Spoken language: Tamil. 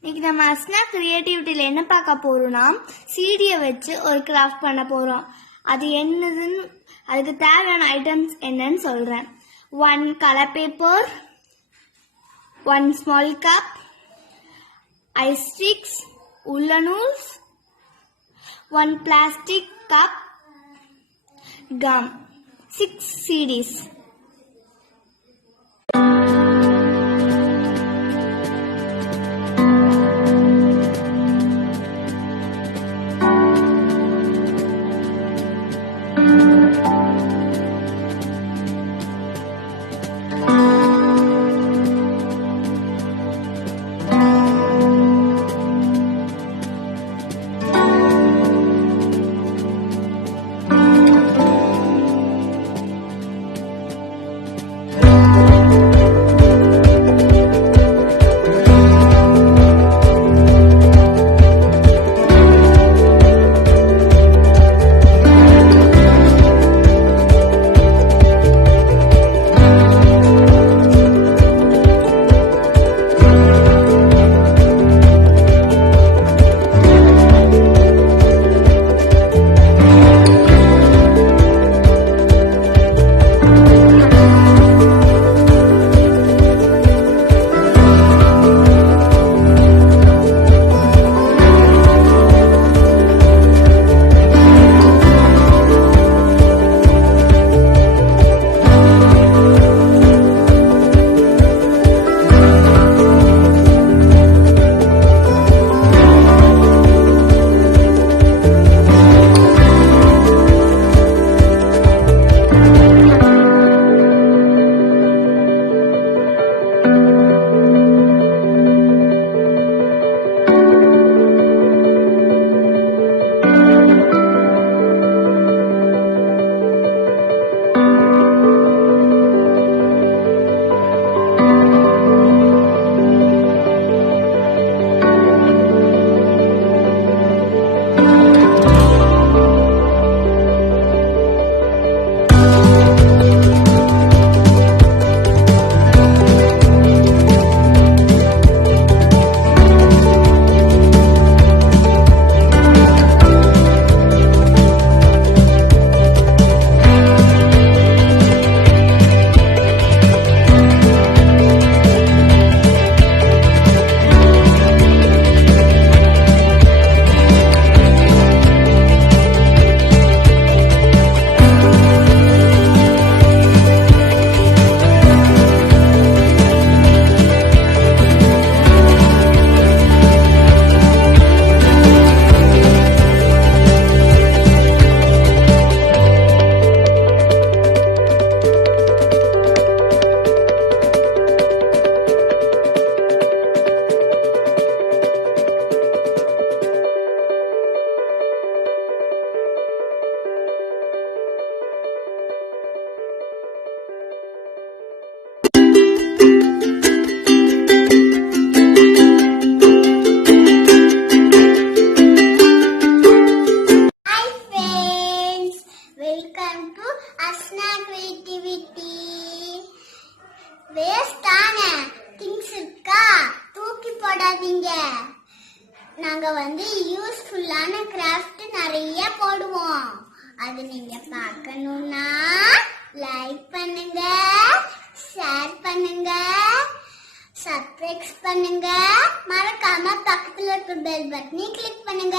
இன்னைக்கு நம்ம அஸ்னா கிரியேட்டிவிட்டியில என்ன பார்க்க போறோம்னா சீடியை வச்சு ஒரு கிராஃப்ட் பண்ண போறோம். அது என்னதுன்னு அதுக்கு தேவையான ஐட்டம்ஸ் என்னன்னு சொல்றேன். 1 colour paper, 1 small cup, ice sticks, woolen நூல்ஸ், 1 பிளாஸ்டிக் கப், கம், 6 CDs. நாங்க யூஸ்ஃபுல்லான கிராஃப்ட் நிறைய போடுவோம். அது நீங்க பார்க்கணும்னா லைக் பண்ணுங்க, ஷேர் பண்ணுங்க, சப்ஸ்கிரைப் பண்ணுங்க, மறக்காம பக்கத்துல இருக்க பெல் பட்டனை கிளிக் பண்ணுங்க.